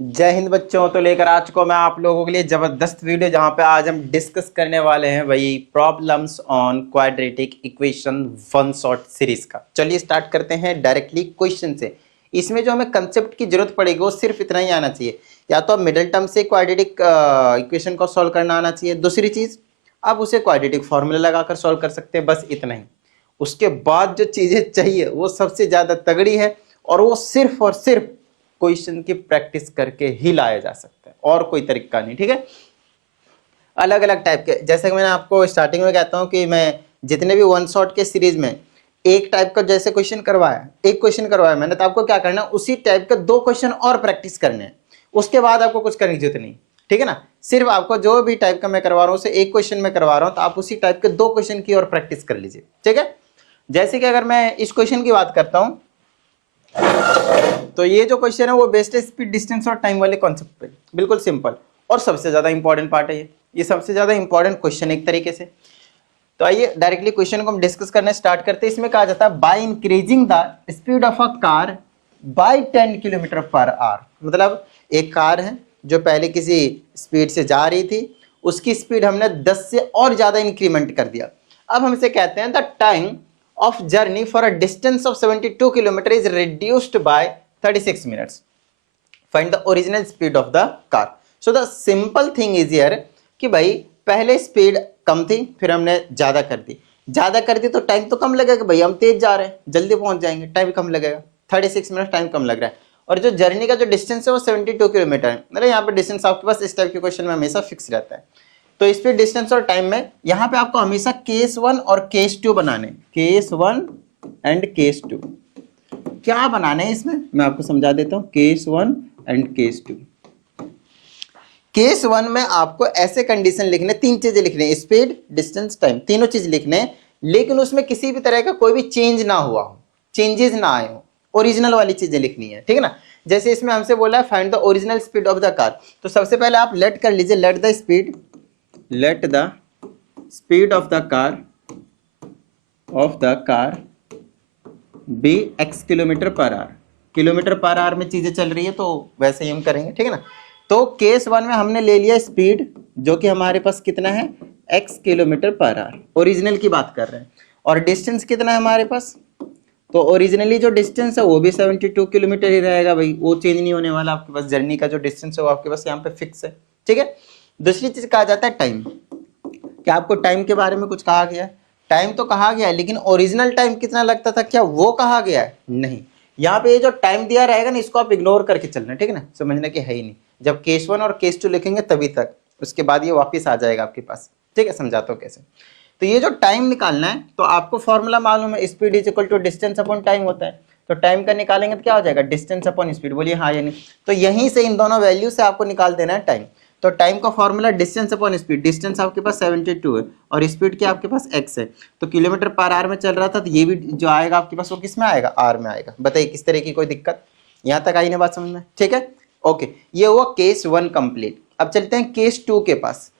जय हिंद बच्चों। तो लेकर आ चुका मैं आप लोगों के लिए जबरदस्त वीडियो, जहां पे आज हम डिस्कस करने वाले हैं वही problems on quadratic equation one shot series का। चलिए स्टार्ट करते हैं डायरेक्टली क्वेश्चन से। इसमें जो हमें कंसेप्ट की जरूरत पड़ेगी वो सिर्फ इतना ही आना चाहिए, या तो मिडिल टर्म से क्वाड्रेटिक इक्वेशन को सॉल्व करना आना चाहिए। दूसरी चीज, आप उसे क्वाड्रेटिक फॉर्मूला लगाकर सॉल्व कर सकते हैं, बस इतना ही। उसके बाद जो चीजें चाहिए वो सबसे ज्यादा तगड़ी है, और वो सिर्फ और सिर्फ क्वेश्चन की प्रैक्टिस करके ही लाया जा सकता है, और कोई तरीका नहीं। ठीक है, अलग अलग टाइप के, जैसे कि मैंने आपको स्टार्टिंग में कहता हूं कि मैं जितने भी वन शॉट के सीरीज में एक टाइप का जैसे क्वेश्चन करवाया, एक क्वेश्चन करवाया मैंने, तो आपको क्या करना है, उसी टाइप के दो क्वेश्चन और प्रैक्टिस करने हैं। उसके बाद आपको कुछ करने की जरूरत नहीं। ठीक है ना, सिर्फ आपको जो भी टाइप का मैं करवा रहा हूं उसे एक क्वेश्चन में करवा रहा हूं, तो आप उसी टाइप के दो क्वेश्चन की और प्रैक्टिस कर लीजिए। ठीक है, जैसे कि अगर मैं इस क्वेश्चन की बात करता हूं, तो ये जो क्वेश्चन है वो बेस्ड है स्पीड, डिस्टेंस और टाइम वाले कॉन्सेप्ट पे। बिल्कुल सिंपल, और सबसे ज्यादा इंपॉर्टेंट पार्ट है ये सबसे ज्यादा इंपॉर्टेंट क्वेश्चन एक तरीके से। तो आइए डायरेक्टली क्वेश्चन को हम डिस्कस करने स्टार्ट करते हैं। इसमें कहा जाता है by increasing the speed of a car by 10 kilometre per hour. मतलब एक कार है जो पहले किसी स्पीड से जा रही थी, उसकी स्पीड हमने 10 से और ज्यादा इंक्रीमेंट कर दिया। अब हमसे कहते हैं the time of journey for a distance of 72 km is reduced by 36 minutes. Find the original speed of the car. So the simple thing is here कि भाई पहले स्पीड कम थी, फिर हमने ज्यादा कर दी तो टाइम तो कम लगेगा भाई, हम तेज जा रहे हैं, जल्दी पहुंच जाएंगे, टाइम कम लगेगा, 36 मिनट टाइम कम लग रहा है। और जो जर्नी का जो डिस्टेंस है वो 72 किलोमीटर है। मतलब यहाँ पे डिस्टेंस आपके पास इस टाइप के क्वेश्चन में हमेशा फिक्स रहता है। तो स्पीड, डिस्टेंस और टाइम में यहाँ पे आपको हमेशा केस 1 और केस 2 बनाने, केस 1 एंड केस 2। क्या बनाने हैं इसमें मैं आपको समझा देता हूं। Case 1 and case 2। केस 1 में आपको ऐसे कंडीशन लिखने, तीन चीजें लिखने, स्पीड, डिस्टेंस, टाइम, तीनों चीज लिखने, लेकिन उसमें किसी भी तरह का कोई भी चेंज ना हुआ हो, चेंजेस ना आए हो, ओरिजिनल वाली चीजें लिखनी है। ठीक है ना, जैसे इसमें हमसे बोला है find the original speed of the car. तो सबसे पहले आप लेट कर लीजिए, let the speed of the car be x kilometre per our. Kilometre per our में चीजें चल रही है तो वैसे ही हम करेंगे। ठीक है ना, तो केस 1 में हमने ले लिया स्पीड जो कि हमारे पास कितना है, x kilometre per our, original की बात कर रहे हैं। और डिस्टेंस कितना है हमारे पास, तो ओरिजिनली जो डिस्टेंस है वो भी 72 किलोमीटर ही रहेगा भाई, वो चेंज नहीं होने वाला। आपके पास जर्नी का जो डिस्टेंस है वो आपके पास यहाँ पे फिक्स है। ठीक है, दूसरी चीज कहा जाता है टाइम। क्या आपको टाइम के बारे में कुछ कहा गया है? टाइम तो कहा गया है, लेकिन ओरिजिनल टाइम कितना लगता था क्या वो कहा गया है? नहीं। यहाँ पे ये जो टाइम दिया रहेगा ना, इसको आप इग्नोर करके चलना। ठीक है ना, समझने की है ही नहीं। जब केस 1 और केस 2 लिखेंगे तभी तक, उसके बाद ये वापिस आ जाएगा आपके पास। ठीक है, समझाता हूँ कैसे। तो ये जो टाइम निकालना है, तो आपको फॉर्मूला मालूम है, speed is equal to distance upon time होता है। तो टाइम का निकालेंगे तो क्या हो जाएगा, डिस्टेंस अपॉन स्पीड। बोलिए हाँ या नहीं। तो यहीं से इन दोनों वैल्यू से आपको निकाल देना है टाइम। तो टाइम का formula distance upon speed, distance आपके पास 72 है और स्पीड क्या आपके पास x है। तो किलोमीटर पर आवर में चल रहा था, तो ये भी जो आएगा आपके पास वो किस में आएगा, आर में आएगा। बताइए किस तरह की कोई दिक्कत, यहाँ तक आई ना बात समझ में? ठीक है, ओके, ये हुआ केस 1 कंप्लीट। अब चलते हैं केस 2 के पास।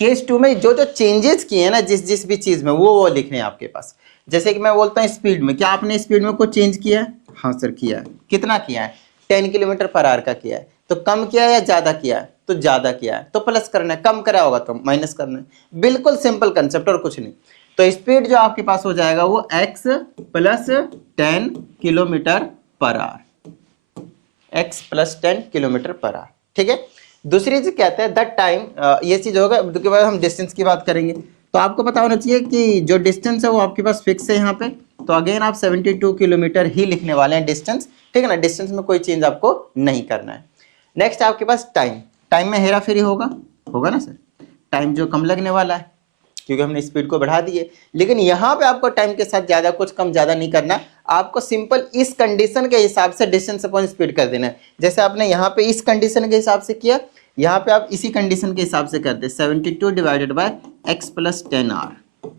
केस 2 में जो जो चेंजेस किए हैं ना जिस जिस भी चीज में, वो लिखने हैं आपके पास। जैसे कि मैं बोलता हूँ स्पीड में, क्या आपने स्पीड में कोई चेंज किया है? हाँ सर किया है। कितना किया है? 10 किलोमीटर पर आवर का किया है। तो कम किया है या ज्यादा किया है? तो ज्यादा किया है, तो प्लस करना है। कम करा होगा तो माइनस करना है। बिल्कुल सिंपल कंसेप्ट और कुछ नहीं। तो स्पीड जो आपके पास हो जाएगा वो x plus 10 kilometre per our, x plus 10 kilometre per our. ठीक है, दूसरी चीज कहते हैं द टाइम, ये चीज होगा। उसके बाद हम डिस्टेंस की बात करेंगे। तो आपको पता होना चाहिए कि जो डिस्टेंस है वो आपके पास फिक्स है यहाँ पे। तो अगेन आप 72 किलोमीटर ही लिखने वाले हैं डिस्टेंस। ठीक है ना, डिस्टेंस में कोई चेंज आपको नहीं करना है। नेक्स्ट आपके पास टाइम। टाइम में हेरा फेरी होगा ना सर। टाइम जो कम लगने वाला है क्योंकि हमने स्पीड को बढ़ा दी है। लेकिन यहाँ पे आपको टाइम के साथ ज्यादा कुछ कम ज्यादा नहीं करना, आपको सिंपल इस कंडीशन के हिसाब से डिस्टेंस अपॉन स्पीड कर देना है। जैसे आपने यहाँ पे इस कंडीशन के हिसाब से किया, यहाँ पे आप इसी कंडीशन के हिसाब से करते 72 डिवाइडेड बाय x प्लस 10 आर।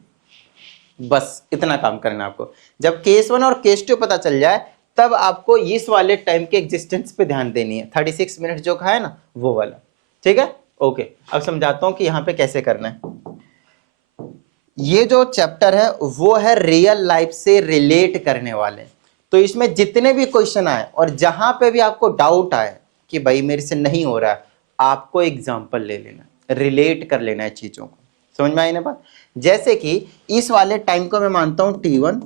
बस इतना काम करना है आपको। जब केस 1 और केस 2 पता चल जाए तब आपको इस वाले टाइम के एग्जिस्टेंस पे ध्यान देनी है। 36 मिनट जो कहा है ना वो वाला। ठीक है, ओके। अब समझाता हूं कि यहाँ पे कैसे करना है। ये जो चैप्टर है वो है रियल लाइफ से रिलेट करने वाले। तो इसमें जितने भी क्वेश्चन आए और जहां पे भी आपको डाउट आए कि भाई मेरे से नहीं हो रहा है, आपको एग्जाम्पल ले लेना, रिलेट कर लेना है चीज़ों को। समझ में आई ना बात? जैसे कि इस वाले टाइम को मैं मानता हूँ T1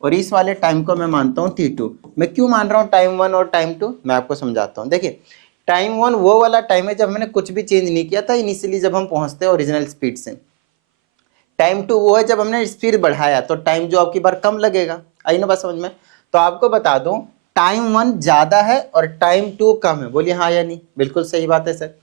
और इस वाले टाइम को मैं मानता हूँ T2। मैं क्यों मान रहा हूँ टाइम 1 और टाइम 2, मैं आपको समझाता हूँ। देखिए टाइम 1 वो वाला टाइम है जब मैंने कुछ भी चेंज नहीं किया था इनिशियली, जब हम पहुंचते हैं ओरिजिनल स्पीड से। टाइम 2 वो है जब हमने स्पीड बढ़ाया, तो टाइम जो आपकी बार कम लगेगा। आई ना बात समझ में? तो आपको बता दूं टाइम 1 ज्यादा है और टाइम 2 कम है। बोलिए हाँ या नहीं? बिल्कुल सही बात है सर।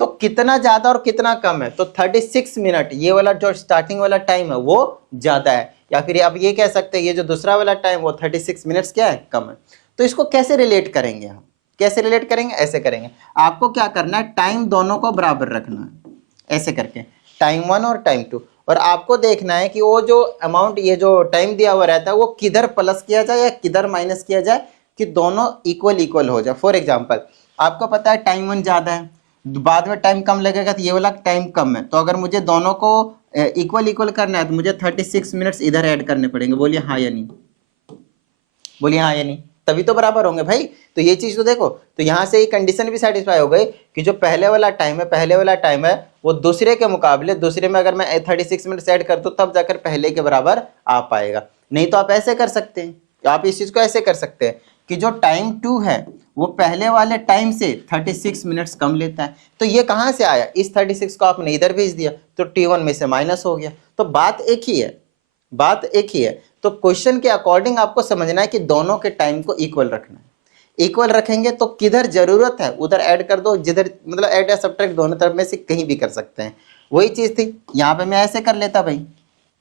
तो कितना ज्यादा और कितना कम है? तो 36 मिनट ये वाला जो स्टार्टिंग वाला टाइम है वो ज्यादा है, या फिर आप ये कह सकते हैं ये जो दूसरा वाला टाइम वो 36 मिनट्स क्या है, कम है। तो इसको कैसे रिलेट करेंगे हम? कैसे रिलेट करेंगे? ऐसे करेंगे, आपको क्या करना है, टाइम दोनों को बराबर रखना है ऐसे करके, टाइम 1 और टाइम 2। और आपको देखना है कि वो जो अमाउंट, ये जो टाइम दिया हुआ रहता है वो किधर प्लस किया जाए या किधर माइनस किया जाए कि दोनों इक्वल इक्वल हो जाए। फॉर एग्जांपल आपको पता है टाइम 1 ज़्यादा है, बाद में टाइम कम लगेगा तो ये वाला टाइम कम है, तो अगर मुझे दोनों को इक्वल इक्वल करना है तो मुझे 36 मिनट्स इधर ऐड करने पड़ेंगे। बोलिए हाँ या नहीं? बोलिए हाँ या नहीं? तभी तो बराबर होंगे भाई। तो ये चीज तो देखो, तो यहाँ से ये कंडीशन भी सेटिस्फाई हो गई कि जो पहले वाला टाइम है वो दूसरे के मुकाबले, दूसरे में अगर मैं 36 मिनट ऐड कर दूं तब जाकर पहले के बराबर आ पाएगा। नहीं तो आप ऐसे कर सकते हैं, आप इस चीज को ऐसे कर सकते हैं कि जो टाइम 2 है वो पहले वाले टाइम से 36 मिनट्स कम लेता है। तो ये कहाँ से आया? इस 36 को आपने इधर भेज दिया तो T1 में से माइनस हो गया। तो बात एक ही है, बात एक ही है। तो क्वेश्चन के अकॉर्डिंग आपको समझना है कि दोनों के टाइम को इक्वल रखना है। इक्वल रखेंगे तो किधर जरूरत है उधर ऐड कर दो, जिधर मतलब ऐड या सब्ट्रैक्ट दोनों तरफ में से कहीं भी कर सकते हैं। वही चीज थी यहाँ पे, मैं ऐसे कर लेता भाई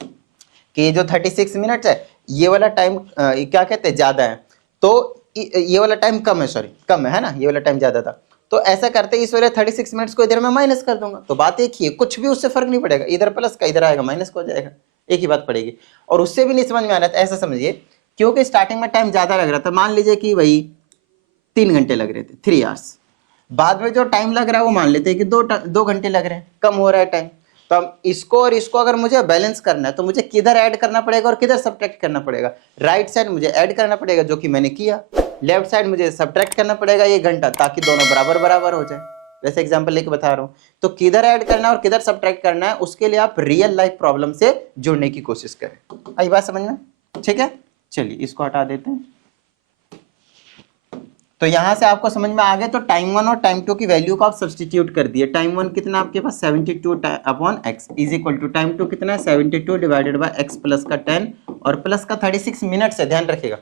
कि ये जो 36 मिनट है ये वाला टाइम क्या कहते हैं ज्यादा है, तो ये वाला टाइम कम है, सॉरी कम है ना, ये वाला टाइम ज्यादा था। तो ऐसा करते इस वाले 36 मिनट्स को इधर मैं माइनस कर दूंगा, तो बात एक ही है, कुछ भी उससे फर्क नहीं पड़ेगा, इधर प्लस का इधर आएगा माइनस का हो जाएगा, एक ही बात पड़ेगी। और उससे भी नहीं समझ में आ रहा था ऐसा समझिए, क्योंकि स्टार्टिंग में टाइम ज्यादा लग रहा था, मान लीजिए कि भाई 3 घंटे लग रहे थे, 3 आवर्स। बाद में जो टाइम लग रहा है वो मान लेते हैं कि 2 घंटे लग रहे हैं, कम हो रहा है टाइम। तो अब इसको और इसको अगर मुझे बैलेंस करना है तो मुझे किधर ऐड करना पड़ेगा और किधर सब्ट्रैक्ट करना पड़ेगा? राइट साइड मुझे ऐड करना पड़ेगा जो कि मैंने किया, लेफ्ट साइड मुझे सब्ट्रैक्ट करना पड़ेगा 1 घंटा, ताकि दोनों बराबर बराबर हो जाए। वैसे एग्जांपल लेके बता रहा हूँ। तो किधर ऐड करना है और किधर सब्ट्रैक्ट करना है उसके लिए आप रियल लाइफ प्रॉब्लम से जुड़ने की कोशिश करें। आई बात समझ में? ठीक है, चलिए इसको हटा देते हैं। तो यहां से आपको समझ में आ गया। तो टाइम 1 और टाइम 2 की वैल्यू को आप सब्सटीट्यूट कर दिए। टाइम 1 कितना आपके पास 72 upon X is equal to time 2 कितना है 72 डिवाइडेड बाय एक्स प्लस का 10 और प्लस का 36 मिनट्स है। ध्यान रखिएगा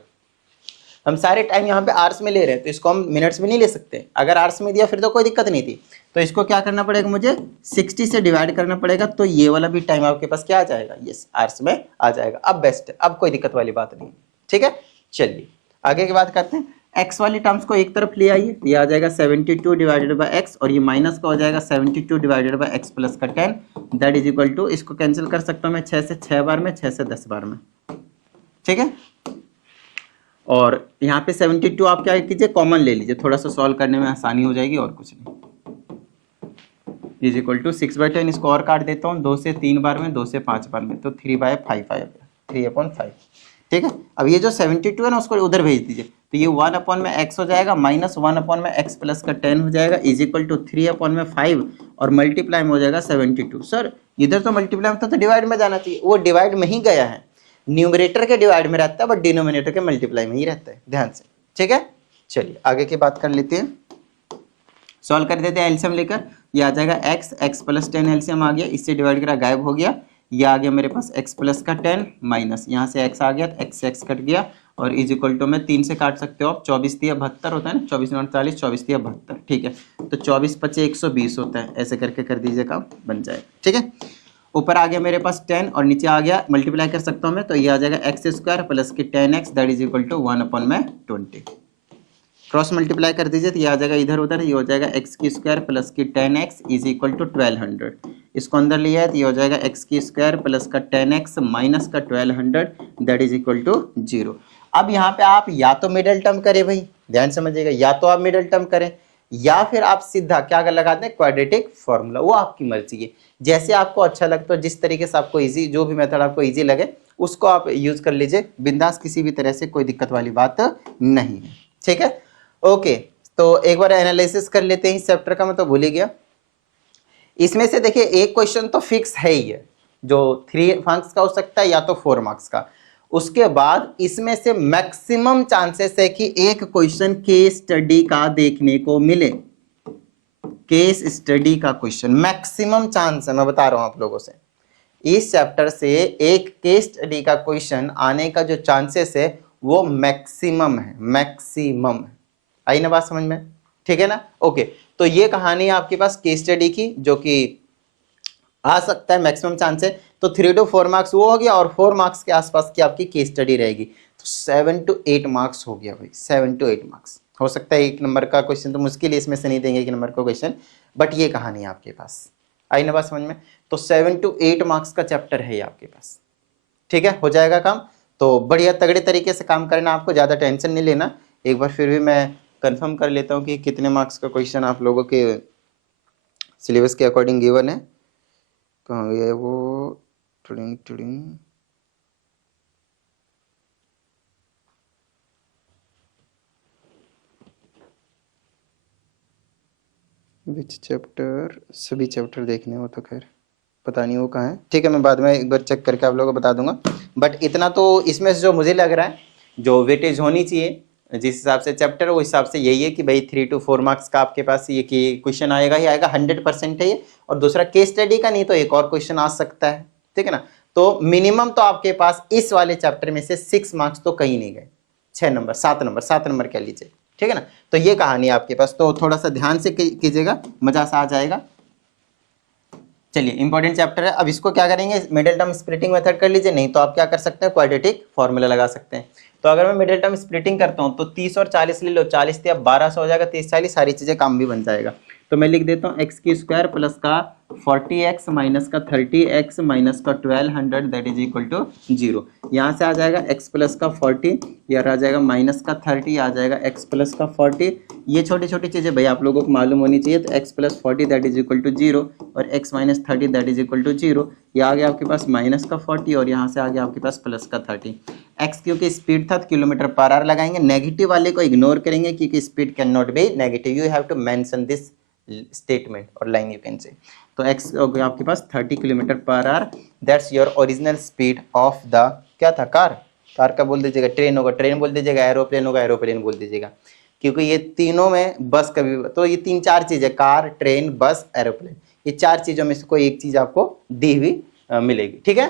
हम सारे टाइम यहाँ पे आवर्स में ले रहे हैं तो इसको हम मिनट्स में नहीं ले सकते। अगर आवर्स में दिया फिर तो कोई दिक्कत नहीं थी। तो इसको क्या करना पड़ेगा, मुझे 60 से डिवाइड करना पड़ेगा, तो ये वाला भी टाइम आपके पास क्या आ जाएगा, यस आवर्स में आ जाएगा। अब बेस्ट है, अब कोई दिक्कत वाली बात नहीं। ठीक है, चलिए आगे की बात करते हैं। एक्स वाली टर्म्स को एक तरफ ले आइए, ये आ जाएगा 72 डिवाइडेड बाय एक्स और ये माइनस का हो जाएगा 72 डिवाइडेड बाय एक्स प्लस का 10 दैट इज इक्वल टू, इसको कैंसिल कर सकता हूँ मैं 6 से 6 बार में, 6 से 10 बार में। ठीक है, और यहाँ पे 72 आप क्या कीजिए कॉमन ले लीजिए, थोड़ा सा सॉल्व करने में आसानी हो जाएगी और कुछ नहीं। इज इक्वल टू 6/10, इसको और काट देता हूँ 2 से 3 बार में, 2 से 5 बार में, तो 3/5 आएगा, 3/5। ठीक है, अब ये जो 72 है ना उसको उधर भेज दीजिए, तो ये 1 में x हो जाएगा माइनस 1 में x प्लस का 10 हो जाएगा इज इक्वल टू 3/5 और मल्टीप्लाई में हो जाएगा 72। सर इधर तो मल्टीप्लाई में था तो डिवाइड में जाना चाहिए, वो डिवाइड में ही गया है, न्यूमरेटर के डिवाइड में रहता है बट डिनोमिनेटर के मल्टीप्लाई में ही रहता है, ध्यान से। ठीक है, चलिए आगे की बात कर लेते हैं, सॉल्व कर देते हैं एलसीएम लेकर। ये आ जाएगा x प्लस 10 एलसीएम आ गया, इससे डिवाइड करा गायब हो गया, ये आ गया मेरे पास x प्लस का 10 माइनस यहाँ से x आ गया तो x से x कट गया और इज इक्वल टू में 3 से काट सकते हो आप, 24 3 72 होता है ना, 24 9 48, 24 3 72। ठीक है, तो 24 5 120 होता है, ऐसे करके कर दीजिए काम बन जाएगा। ठीक है, ऊपर आ गया मेरे पास 10 और नीचे आ गया मल्टीप्लाई कर सकता हूँ मैं, तो ये आ जाएगा एक्स स्क्वायर प्लस की 10x that is equal to 1/20। Cross multiply कर दीजिए तो ये आ जाएगा इधर उधर, ये हो जाएगा एक्स की स्क्वायर प्लस की 10x इज इक्वल टू 1200। इसको अंदर लिया है तो ये हो जाएगा एक्स की स्क्वायर प्लस का 10x माइनस का 1200 दैट इज इक्वल टू 0। अब यहाँ पे आप या तो मिडल टर्म करें भाई, ध्यान समझिएगा, या तो आप मिडल टर्म करें या फिर आप सीधा क्या लगाते हैं क्वाड्रेटिक फॉर्मूला, वो आपकी मर्जी है, जैसे आपको अच्छा लगता है, जिस तरीके से आपको इजी, जो भी मेथड आपको इजी लगे उसको आप यूज कर लीजिए बिंदास, किसी भी तरह से कोई दिक्कत वाली बात नहीं है। ठीक है, ओके तो एक बार एनालिसिस कर लेते हैं इस चैप्टर का, मैं तो भूल ही गया। इसमें से देखिए एक क्वेश्चन तो फिक्स है ही है, जो 3 मार्क्स का हो सकता है या तो 4 मार्क्स का। उसके बाद इसमें से मैक्सिमम चांसेस है कि एक क्वेश्चन केस स्टडी का देखने को मिले। केस स्टडी का क्वेश्चन मैक्सिमम चांस है, मैं बता रहा हूं आप लोगों से, इस चैप्टर से एक केस स्टडी का क्वेश्चन आने का जो चांसेस है वो मैक्सिमम है, मैक्सिमम है। आई ना बात समझ में? ठीक है ना? ओके, तो ये कहानी है आपके पास केस स्टडी की, जो कि आ सकता है, मैक्सिमम चांस है। तो 3 to 4 मार्क्स वो हो गया, और 4 मार्क्स के आसपास की आपकी केस स्टडी रहेगी, तो 7 to 8 मार्क्स हो गया भाई, 7 to 8 मार्क्स हो सकता है। 1 नंबर का क्वेश्चन तो मुश्किल है, इसमें से नहीं देंगे 1 नंबर का क्वेश्चन, बट ये कहानी है आपके पास। आई ना बात समझ में? तो 7 to 8 मार्क्स का चैप्टर है ये आपके पास। ठीक है, हो जाएगा काम। तो बढ़िया तगड़े तरीके से काम करना, आपको ज़्यादा टेंशन नहीं लेना। एक बार फिर भी मैं कंफर्म कर लेता हूँ कि कितने मार्क्स का क्वेश्चन आप लोगों के सिलेबस के अकॉर्डिंग गिवन है। कहाँ गया वो? ट्रिंग ट्रिंग, विच चैप्टर? सभी चैप्टर देखने हो तो खैर पता नहीं वो कहाँ है। ठीक है, मैं बाद में एक बार चेक करके आप लोगों को बता दूंगा, बट इतना तो इसमें से जो मुझे लग रहा है, जो वेटेज होनी चाहिए जिस हिसाब से चैप्टर, वो हिसाब से यही है कि भाई 3 to 4 मार्क्स का आपके पास ये कि क्वेश्चन आएगा ही आएगा, 100% है ये। और दूसरा केस स्टडी का नहीं तो एक और क्वेश्चन आ सकता है, ठीक है ना? तो मिनिमम तो आपके पास इस वाले चैप्टर में से 6 मार्क्स तो कहीं नहीं गए, 6 नंबर 7 नंबर कह लीजिए, ठीक है ना? तो ये कहानी है आपके पास, तो थोड़ा सा ध्यान से कीजिएगा, मजा सा आ जाएगा। चलिए, इंपॉर्टेंट चैप्टर है। अब इसको क्या करेंगे, मिडिल टर्म स्प्लिटिंग मेथड कर लीजिए, नहीं तो आप क्या कर सकते हैं, क्वाड्रेटिक फॉर्मूला लगा सकते हैं। तो अगर मैं मिडिल टर्म स्प्लिटिंग करता हूं तो 30 और 40 ले लो, 40 से अब 1200 हो जाएगा, 30 40 सारी चीजें काम भी बन जाएगा। तो मैं लिख देता हूँ एक्स की स्क्वायर प्लस का 40x माइनस का 30x माइनस का 1200 दैट इज इक्वल टू 0। यहाँ से आ जाएगा x प्लस का 40, यार आ जाएगा माइनस का 30, आ जाएगा x प्लस का 40। ये छोटी छोटी चीज़ें भाई आप लोगों को मालूम होनी चाहिए। तो x plus 40 that is equal to 0 और x minus 30 that is equal to 0। ये आ गया आपके पास माइनस का 40 और यहाँ से आ गया आपके पास प्लस का 30। x क्योंकि स्पीड था किलोमीटर पर आवर लगाएंगे, नेगेटिव वाले को इग्नोर करेंगे क्योंकि speed can not be negative, you have to mention this statement और लाइन यू कैन से। तो x हो गया आपके पास 30 kilometre per hour, that's your original speed of the, क्या था, कार का बोल दीजिएगा, ट्रेन होगा ट्रेन बोल दीजिएगा, एरोप्लेन होगा एरोप्लेन बोल दीजिएगा, क्योंकि ये तीनों में बस का भी, तो ये 3-4 चीजें, कार ट्रेन बस एरोप्लेन, ये 4 चीजों में से कोई एक चीज आपको दी हुई मिलेगी। ठीक है,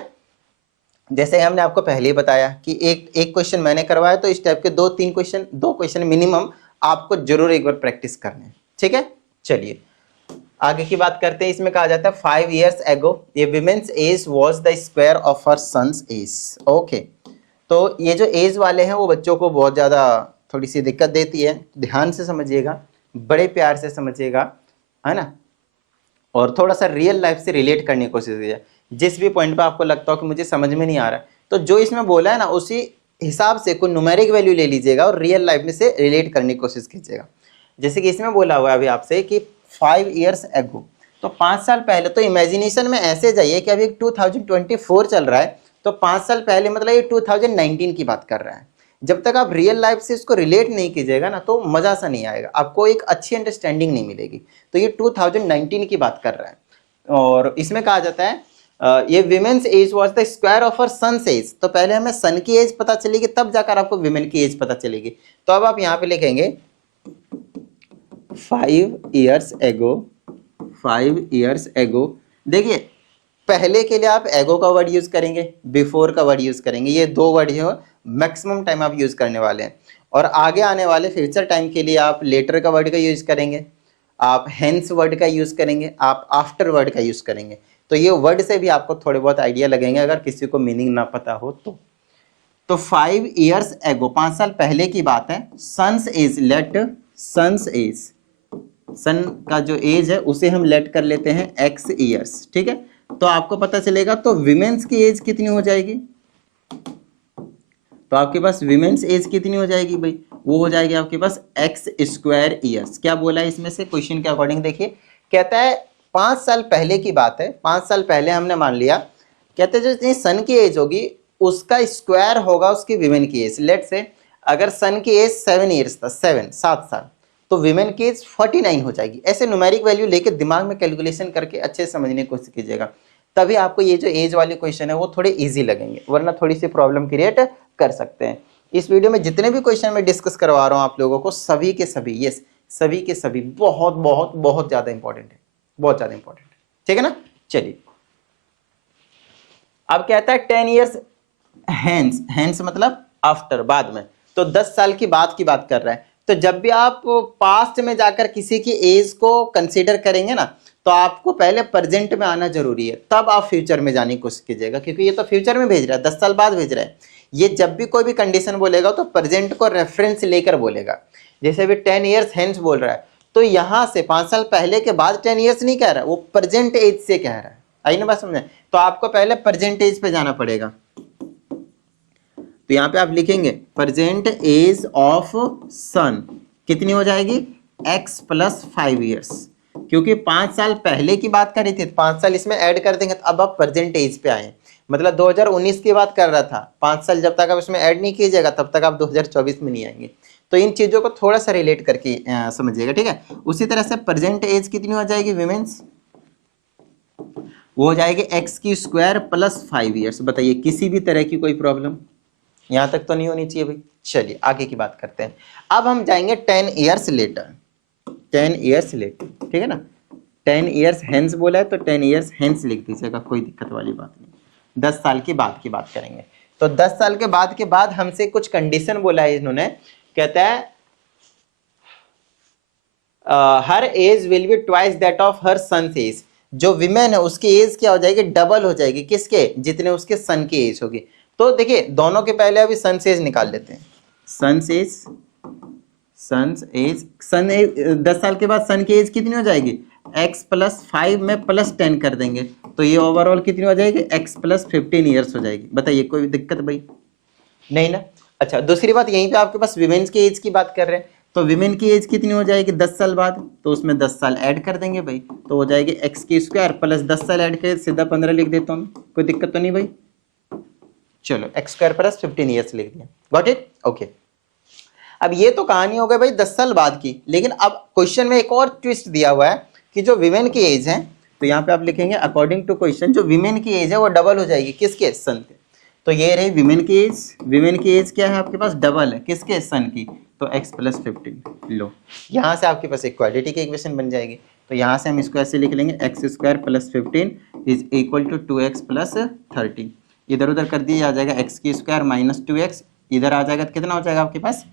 जैसे हमने आपको पहले ही बताया कि एक क्वेश्चन मैंने करवाया, तो इस टाइप के 2-3 क्वेश्चन, 2 क्वेश्चन मिनिमम आपको जरूर एक बार प्रैक्टिस करने। ठीक है, चलिए आगे की बात करते हैं। इसमें कहा जाता है 5 years ago a women's age was the square of her son's age। Okay, तो ये जो एज वाले हैं वो बच्चों को बहुत ज़्यादा थोड़ी सी दिक्कत देती है, ध्यान से समझिएगा, बड़े प्यार से समझिएगा, है ना, और थोड़ा सा रियल लाइफ से रिलेट करने की कोशिश कीजिए। जिस भी पॉइंट पे आपको लगता हो कि मुझे समझ में नहीं आ रहा है, तो जो इसमें बोला है ना उसी हिसाब से कोई न्यूमेरिक वैल्यू ले लीजिएगा और रियल लाइफ में से रिलेट करने की कोशिश कीजिएगा। जैसे कि इसमें बोला हुआ है अभी आपसे कि 5 years ago, तो 5 साल पहले, तो इमेजिनेशन में ऐसे जाइए कि अभी 2024 चल रहा है, तो 5 साल पहले मतलब ये 2019 की बात कर रहा है। जब तक आप रियल लाइफ से इसको रिलेट नहीं कीजिएगा ना तो मजा सा नहीं आएगा, आपको एक अच्छी अंडरस्टैंडिंग नहीं मिलेगी। तो ये 2019 की बात कर रहा है, और इसमें कहा जाता है ये women's age was the square of her son's age. तो पहले हमें सन की एज पता चलेगी, तब जाकर आपको विमेन की एज पता चलेगी। तो अब आप यहाँ पे लिखेंगे 5 years ago, 5 years ago। देखिए पहले के लिए आप एगो का वर्ड यूज करेंगे, बिफोर का वर्ड यूज करेंगे, ये 2 वर्ड जो मैक्सिमम टाइम आप यूज करने वाले हैं। और आगे आने वाले फ्यूचर टाइम के लिए आप लेटर का वर्ड का यूज करेंगे, आप हेंस वर्ड का यूज करेंगे, आप आफ्टर वर्ड का यूज करेंगे। तो ये वर्ड से भी आपको थोड़े बहुत आइडिया लगेंगे अगर किसी को मीनिंग ना पता हो तो 5 years ago 5 साल पहले की बात है। Son's age, let son's age, son का जो एज है उसे हम लेट कर लेते हैं x ईयर्स। ठीक है, तो आपको पता चलेगा तो विमेन्स की एज कितनी हो जाएगी, तो आपके पास विमेन्स एज कितनी हो जाएगी भाई, वो हो जाएगी आपके पास x स्क्वायर ईयर्स। क्या बोला है इसमें से क्वेश्चन के अकॉर्डिंग, देखिए कहता है 5 साल पहले की बात है, 5 साल पहले हमने मान लिया, कहते हैं जो सन की एज होगी उसका स्क्वायर होगा उसकी विमेन की एज। लेट से अगर सन की एज 7 years था, 7 साल, तो विमेन की एज 49 हो जाएगी। ऐसे न्यूमेरिक वैल्यू लेके दिमाग में कैलकुलेशन करके अच्छे से समझने की कोशिश कीजिएगा, तभी आपको ये जो एज वाले क्वेश्चन है वो थोड़े इजी लगेंगे, वरना थोड़ी सी प्रॉब्लम क्रिएट कर सकते हैं। इस वीडियो में जितने भी क्वेश्चन मैं डिस्कस करवा रहा हूँ आप लोगों को, सभी के सभी, यस सभी के सभी बहुत बहुत बहुत ज्यादा इंपॉर्टेंट है, बहुत ज्यादा इंपॉर्टेंट है, ठीक है ना। चलिए अब कहता है 10 ईयर्स हेंस, हेंस मतलब आफ्टर, बाद में, तो 10 साल की बात कर रहा है। तो जब भी आप पास्ट में जाकर किसी की एज को कंसीडर करेंगे ना, तो आपको पहले प्रेजेंट में आना जरूरी है, तब आप फ्यूचर में जाने की कोशिश कीजिएगा, क्योंकि ये तो फ्यूचर में भेज रहा है, 10 साल बाद भेज रहा है। ये जब भी कोई भी कंडीशन बोलेगा तो प्रेजेंट को रेफरेंस लेकर बोलेगा। जैसे भी 10 ईयर्स हेंस बोल रहा है, तो यहां से 5 साल पहले के बाद 10 ईयर्स नहीं कह रहा, वो प्रेजेंट एज से कह रहा है। आई ना बात समझे? तो आपको पहले प्रेजेंट एज पे जाना पड़ेगा। तो यहाँ पे आप लिखेंगे प्रेजेंट एज ऑफ सन कितनी हो जाएगी, x + 5 ईयर्स, क्योंकि 5 साल पहले की बात कर रही थी, 5 साल इसमें ऐड कर देंगे, तो अब आप प्रेजेंट एज पे आए, मतलब 2019 की बात कर रहा था, 5 साल जब तक आप इसमें ऐड नहीं कीजिएगा तब तक आप 2024 में नहीं आएंगे। तो इन चीजों को थोड़ा सा रिलेट करके समझिएगा, ठीक है। उसी तरह से प्रेजेंट एज कितनी हो जाएगी विमेन्स, वो हो जाएगी x² + 5 ईयर्स। बताइए किसी भी तरह की कोई प्रॉब्लम यहां तक तो नहीं होनी चाहिए भाई। चलिए आगे की बात करते हैं। अब हम जाएंगे 10 ईयर्स लेटर, 10 ईयर्स लेटर, ठीक है ना। 10 ईयर्स हेंस बोला है तो 10 ईयर्स हेंस लिख दीजिएगा, कोई दिक्कत वाली बात नहीं। 10 साल की बात करेंगे। तो 10 साल के बाद हमसे कुछ कंडीशन बोला है इन्होंने, कहता है her age will be twice that of her son age. जो विमेन है उसकी एज क्या हो जाएगी, डबल हो जाएगी, किसके, जितने उसके सन की एज होगी। तो देखिए दोनों के पहले अभी सन एज निकाल लेते हैं। सन एज 10 साल के बाद सन की एज कितनी हो जाएगी, x + 5 में +10 कर देंगे, तो ये ओवरऑल कितनी हो जाएगी, x + 15 ईयर्स हो जाएगी। बताइए कोई दिक्कत भाई नहीं ना। अच्छा दूसरी बात, यहीं पे आपके पास विमेन्स की एज की बात कर रहे हैं, तो विमेन की एज कितनी हो जाएगी 10 साल बाद, तो उसमें 10 साल ऐड कर देंगे भाई, तो हो जाएगी x² + 10 साल ऐड कर सीधा 15 लिख देता हूँ, कोई दिक्कत तो नहीं भाई। चलो x² + 15 ईयर्स लिख दिया, गॉट इट, ओके। अब ये तो कहानी हो गई भाई 10 साल बाद की, लेकिन अब क्वेश्चन में एक और ट्विस्ट दिया हुआ है कि जो विमेन की एज है, तो यहाँ पे आप लिखेंगे अकॉर्डिंग टू क्वेश्चन जो विमेन की एज है वो डबल हो जाएगी, किसके, सन के। तो ये रही विमेन की एज, विमेन की एज क्या है आपके पास, डबल है, किसके, सन की, तो x + 15 लो। यहाँ से आपके पास इक्वालिटी की इक्वेशन बन जाएगी, तो यहाँ से हम इसको ऐसे लिख लेंगे x² + 15 = 2x + 30। इधर उधर कर दिया जाएगा, x² - 2x, इधर आ जाएगा तो कितना हो जाएगा आपके पास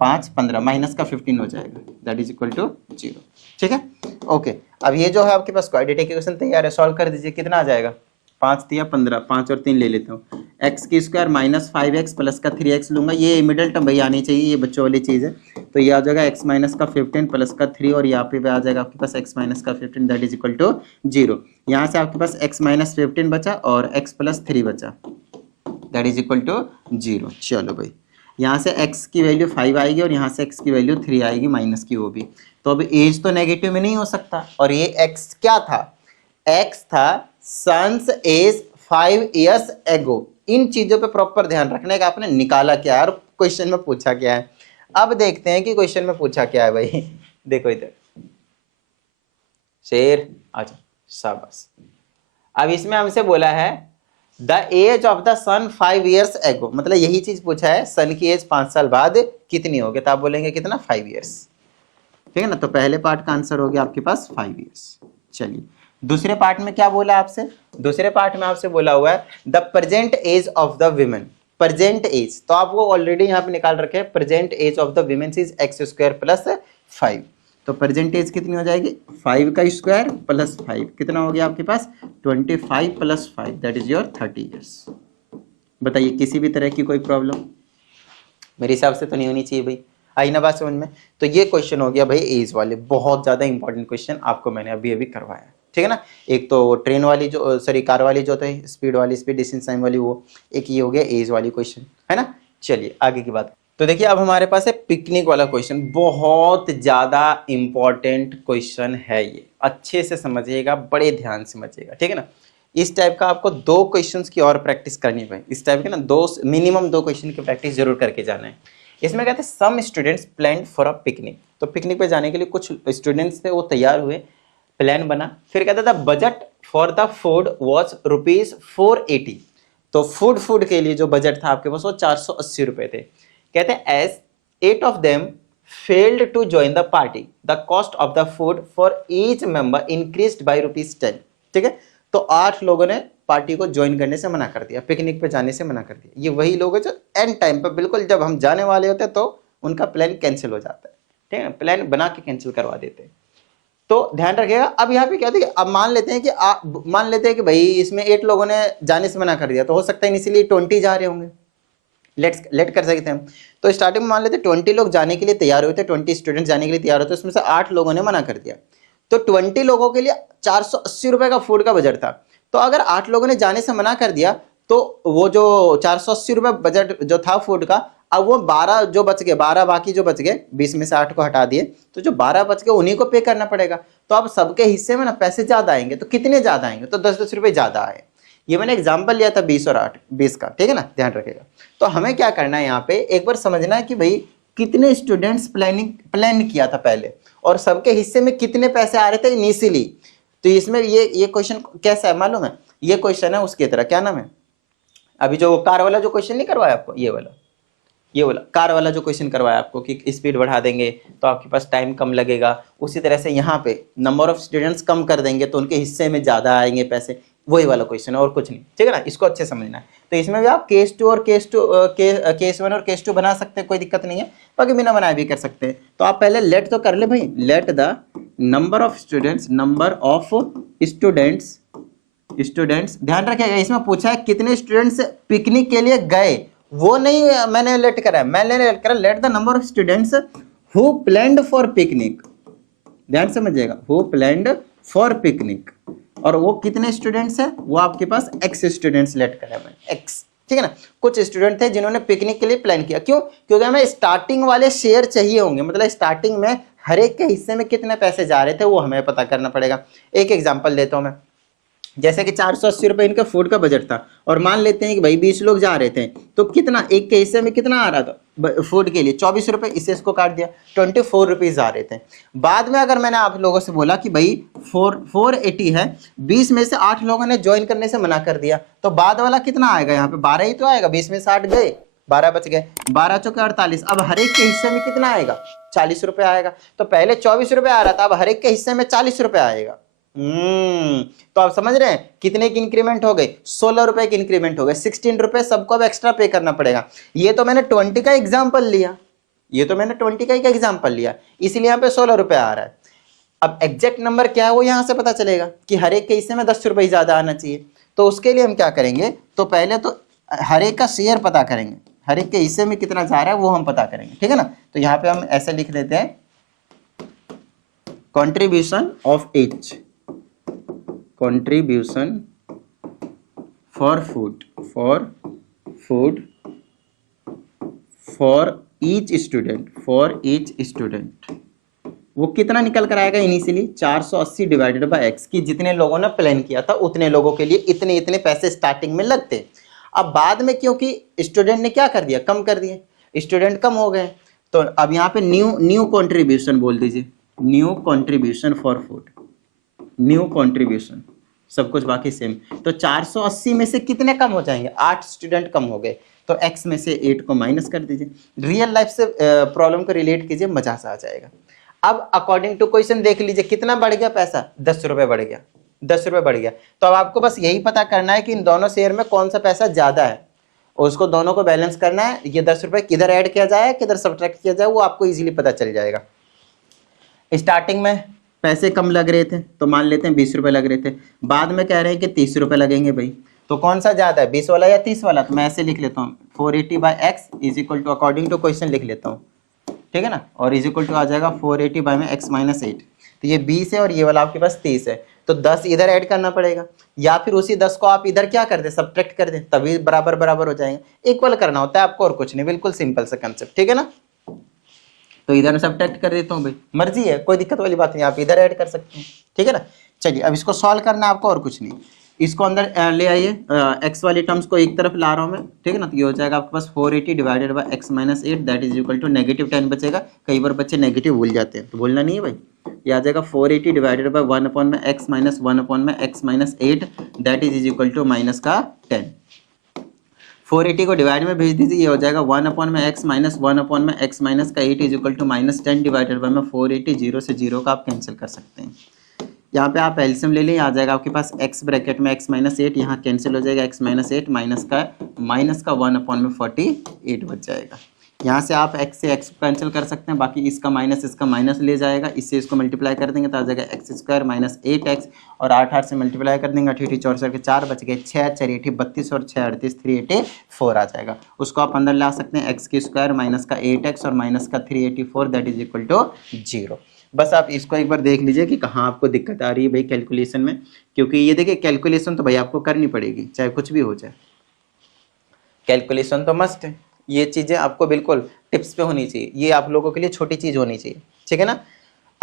5 15 माइनस का 15 हो जाएगा, दैट इज इक्वल टू 0, ठीक है, ओके। अब ये जो है आपके पास क्वाड्रेटिक इक्वेशन तैयार है, सॉल्व कर दीजिए, कितना आ जाएगा, 5 दिया 15, 5 और 3 ले लेता हूँ, x² - 5x + का 3x लूंगा, ये मिडिल टर्म भाई आनी चाहिए, ये बच्चों वाली चीज़ है, तो ये आ जाएगा x - का 15 + का 3, और यहाँ पे आ जाएगा आपके पास x - का 15, दैट इज इक्वल टू 0। यहाँ से आपके पास x - 15 बचा और x + 3 बचा, दैट इज इक्वल टू 0। चलो भाई यहाँ से x की वैल्यू 5 आएगी और यहाँ से x की वैल्यू 3 आएगी माइनस की, वो भी तो अब एज तो नेगेटिव में नहीं हो सकता, और ये x क्या था, x था सन्स एज 5 ईयर्स एगो। इन चीजों पे प्रॉपर ध्यान रखने का, आपने निकाला क्या है और क्वेश्चन में पूछा क्या है। अब देखते हैं कि क्वेश्चन में पूछा क्या है भाई। देखो इधर शेर, अच्छा शाबाश। अब इसमें हमसे बोला है the age of the son 5 years ago, मतलब यही चीज पूछा है, सन की एज 5 साल बाद कितनी होगी, तो आप बोलेंगे कितना, 5 ईयर्स, ठीक है ना। तो पहले पार्ट का आंसर हो गया आपके पास 5 ईयर्स। चलिए दूसरे पार्ट में क्या बोला आपसे, दूसरे पार्ट में आपसे बोला हुआ है the present age of the women, present age, तो आप वो ऑलरेडी यहाँ पे निकाल रखे हैं, present age of the women is x² + 5, तो प्रेजेंट एज कितनी हो जाएगी, 5 का स्क्वायर + 5 कितना हो गया आपके पास 25 + 5, दैट इज योर 30 ईयर्स। बताइए किसी भी तरह की कोई प्रॉब्लम मेरे हिसाब से तो नहीं होनी चाहिए भाई, आई ना बात समझ में। तो ये क्वेश्चन हो गया भाई एज वाले, बहुत ज्यादा इंपॉर्टेंट क्वेश्चन आपको मैंने अभी अभी करवाया, ठीक है ना। एक तो ट्रेन वाली जो, सॉरी कार वाली जो है स्पीड वाली, स्पीड डिस्टेंस टाइम वाली, वो एक ये हो गया एज वाली क्वेश्चन, है ना। चलिए आगे की बात। तो देखिए अब हमारे पास है पिकनिक वाला क्वेश्चन, बहुत ज्यादा इंपॉर्टेंट क्वेश्चन है ये, अच्छे से समझिएगा, बड़े ध्यान से समझिएगा, ठीक है ना। इस टाइप का आपको 2 क्वेश्चंस की और प्रैक्टिस करनी है, इस टाइप के ना 2 मिनिमम 2 क्वेश्चन की प्रैक्टिस जरूर करके जाना है। इसमें कहते हैं some students plan for a picnic, तो पिकनिक पे जाने के लिए कुछ स्टूडेंट्स थे वो तैयार हुए, प्लान बना। फिर कहता था budget for the food was ₹480, तो फूड के लिए जो बजट था आपके पास वो 480 रुपए थे। कहते हैं as 8 of them failed to join the party the cost of the food for each member increased by ₹10। ठीक है, तो 8 लोगों ने पार्टी को ज्वाइन करने से मना कर दिया, पिकनिक पे जाने से मना कर दिया। ये वही लोग हैं जो एंड टाइम पे बिल्कुल जब हम जाने वाले होते हैं तो उनका प्लान कैंसिल हो जाता है। ठीक है, प्लान बना के कैंसिल करवा देते हैं। तो ध्यान रखिएगा। अब यहाँ पे क्या होता है कि अब मान लेते हैं कि भाई इसमें 8 लोगों ने जाने से मना कर दिया, तो हो सकता है इसीलिए 20 जा रहे होंगे, लेट कर सकते हैं। तो स्टार्टिंग में मान लेते 20 लोग जाने के लिए तैयार हुए थे, 20 स्टूडेंट जाने के लिए तैयार होते, उसमें से 8 लोगों ने मना कर दिया। तो 20 लोगों के लिए 480 रुपए का फूड का बजट था। तो अगर 8 लोगों ने जाने से मना कर दिया तो वो जो 480 रुपए बजट जो था फूड का, अब वो 12 जो बच गए, 12 बाकी जो बच गए, 20 में से 8 को हटा दिए, तो जो 12 बच गए उन्हीं को पे करना पड़ेगा। तो अब सबके हिस्से में ना पैसे ज्यादा आएंगे, तो कितने ज्यादा आएंगे, तो 10-10 रुपए ज्यादा आए। ये मैंने एग्जाम्पल लिया था 20 और 8, 20 का, ठीक है ना, ध्यान रखेगा। तो हमें क्या करना है यहाँ पे, एक बार समझना है कि भाई कितने स्टूडेंट्स प्लान किया था पहले, और सबके हिस्से में कितने पैसे आ रहे थे इनिशियली। तो इसमें ये क्वेश्चन कैसा है मालूम है, ये क्वेश्चन है उसकी तरह, क्या नाम है, अभी जो कार वाला जो क्वेश्चन नहीं करवाया आपको, ये वाला कार वाला जो क्वेश्चन करवाया आपको कि स्पीड बढ़ा देंगे तो आपके पास टाइम कम लगेगा, उसी तरह से यहाँ पे नंबर ऑफ स्टूडेंट्स कम कर देंगे तो उनके हिस्से में ज़्यादा आएंगे पैसे, वही वाला क्वेश्चन है और कुछ नहीं। ठीक है ना, इसको अच्छे समझना है। तो इसमें भी आप केस 2 और केस 1 और केस 2 बना सकते हैं, कोई दिक्कत नहीं है, बाकी बिना बनाए भी कर सकते हैं। तो आप पहले लेट तो कर ले भाई, let the number of students ध्यान रखिएगा। इसमें पूछा है कितने स्टूडेंट्स पिकनिक के लिए गए, वो नहीं मैंने लेट करा है, मैंने लेट करा let the number of students who planned for picnic, ध्यान समझिएगा, हु प्लान्ड फॉर पिकनिक, और वो कितने स्टूडेंट्स हैं, वो आपके पास एक्स स्टूडेंट्स लेट करा है एक्स। ठीक है ना, कुछ स्टूडेंट थे जिन्होंने पिकनिक के लिए प्लान किया, क्यों, क्योंकि हमें स्टार्टिंग वाले शेयर चाहिए होंगे, मतलब स्टार्टिंग में हर एक के हिस्से में कितने पैसे जा रहे थे वो हमें पता करना पड़ेगा। एक एग्जांपल देता हूं मैं, जैसे कि 480 रुपए इनका फूड का बजट था, और मान लेते हैं कि भाई 20 लोग जा रहे थे, तो कितना एक के हिस्से में कितना आ रहा था फूड के लिए, 24 रुपए, इससे इसको काट दिया, 24 रुपीज आ रहे थे। बाद में अगर मैंने आप लोगों से बोला कि भाई 480 है, 20 में से 8 लोगों ने ज्वाइन करने से मना कर दिया, तो बाद वाला कितना आएगा, यहाँ पे 12 ही तो आएगा, 20 में से 8 गए, 12 बच गए, 12 चौके 48, अब हर एक के हिस्से में कितना आएगा, 40 रुपए आएगा। तो पहले 24 रुपए आ रहा था, अब हर एक के हिस्से में 40 रुपए आएगा। तो आप समझ रहे हैं कितने की इंक्रीमेंट हो गई, 16 रुपए की इंक्रीमेंट हो गए, 16 रुपए सबको अब एक्स्ट्रा पे करना पड़ेगा। ये तो मैंने 20 का एग्जांपल लिया, इसलिए यहाँ पे 16 रुपए आ रहा है। अब एग्जैक्ट नंबर क्या है वो यहां से पता चलेगा कि हर एक के हिस्से में 10 रुपए ज्यादा आना चाहिए। तो उसके लिए हम क्या करेंगे, तो पहले तो हर एक का शेयर पता करेंगे, हर एक के हिस्से में कितना जा रहा है वो हम पता करेंगे। ठीक है ना, तो यहाँ पे हम ऐसे लिख देते हैं, contribution of each, contribution for food for each student, वो कितना निकल कर आएगा इनिशियली, 480 डिवाइडेड बाय एक्स, की जितने लोगों ने प्लान किया था उतने लोगों के लिए इतने इतने पैसे स्टार्टिंग में लगते। अब बाद में क्योंकि स्टूडेंट ने क्या कर दिया, कम कर दिए, स्टूडेंट कम हो गए, तो अब यहाँ पे न्यू कॉन्ट्रीब्यूशन बोल दीजिए, new contribution for food, new contribution, सब कुछ बाकी सेम। तो 480 में से कितने कम हो जाएंगे, 8 स्टूडेंट कम हो गए, तो x में से 8 को माइनस कर दीजिए। रियल लाइफ से प्रॉब्लम को रिलेट कीजिए, मजा सा आ जाएगा। अब अकॉर्डिंग टू क्वेश्चन देख लीजिए कितना बढ़ गया पैसा, 10 रुपए बढ़ गया, 10 रुपए बढ़ गया। तो अब आपको बस यही पता करना है कि इन दोनों शेयर में कौन सा पैसा ज्यादा है, और उसको दोनों को बैलेंस करना है। ये 10 रुपए किधर ऐड किया जाए किधर सब्ट्रैक्ट किया जाए वो आपको इजीली पता चल जाएगा। स्टार्टिंग में पैसे कम लग रहे थे तो मान लेते हैं 20 रुपए लग रहे थे, बाद में कह रहे हैं कि 30 रुपए लगेंगे भाई, तो कौन सा ज्यादा है, 20 वाला या 30 वाला। तो मैं ऐसे लिख लेता हूँ 480 by X is equal to, according to question लिख लेता हूँ, ठीक है ना, और इज इक्वल टू आ जाएगा 480 बाई में x माइनस 8। तो ये 20 है और ये वाला आपके पास 30 है, तो 10 इधर ऐड करना पड़ेगा, या फिर उसी 10 को आप इधर क्या कर दे, सब्ट्रैक्ट कर दे, तभी बराबर बराबर हो जाएंगे। इक्वल करना होता है आपको और कुछ नहीं, बिल्कुल सिंपल सा कंसेप्ट, ठीक है ना। तो इधर में सब्ट्रैक्ट कर देता हूँ भाई, मर्जी है, कोई दिक्कत वाली बात नहीं, आप इधर ऐड कर सकते हैं, ठीक है ना। चलिए अब इसको सॉल्व करना है आपको और कुछ नहीं। इसको अंदर ले आइए, एक्स वाली टर्म्स को एक तरफ ला रहा हूँ मैं, ठीक है ना। तो ये हो जाएगा आपके पास 480 divided by X minus 8 that is equal to -10 बचेगा। कई बार बच्चे नेगेटिव भूल जाते हैं, तो भूलना नहीं है भाई। ये आ जाएगा 480 डिवाइडेड बाई 1 अपॉन में एक्स माइनस 1 अपॉन में X minus 8 that is equal to minus का 10। 480 को डिवाइड में भेज दीजिए, ये हो जाएगा 1 अपॉन में एक्स माइनस 1 अपॉन में एक्स माइनस का 8 is equal to -10 divided by में 480। 0 से 0 का आप कैंसिल कर सकते हैं। यहाँ पे आप एलसीएम ले लें, आ जाएगा आपके पास x ब्रैकेट में x माइनस 8, यहाँ कैंसिल हो जाएगा x माइनस 8 माइनस का 1 अपॉन में 48 बच जाएगा। यहाँ से आप x से x कैंसिल कर सकते हैं, बाकी इसका माइनस ले जाएगा, इससे इसको मल्टीप्लाई कर देंगे तो आ जाएगा एक्स स्क्वायर माइनस 8x और 8 से मल्टीप्लाई कर देंगे, 8 64 के 4 बच गए, 6 4 32 और 6 38 384 आ जाएगा। उसको आप अंदर ला सकते हैं, एक्स की स्क्वायर माइनस का 8x और माइनस का 384 दैट इज इक्वल टू 0। बस आप इसको एक बार देख लीजिए कि कहाँ आपको दिक्कत आ रही है भाई कैलकुलेशन में, क्योंकि ये देखिए कैलकुलेशन तो भाई आपको करनी पड़ेगी चाहे कुछ भी हो जाए, कैलकुलेशन तो मस्ट है। ये चीज़ें आपको बिल्कुल टिप्स पे होनी चाहिए, ये आप लोगों के लिए छोटी चीज़ होनी चाहिए, ठीक है ना।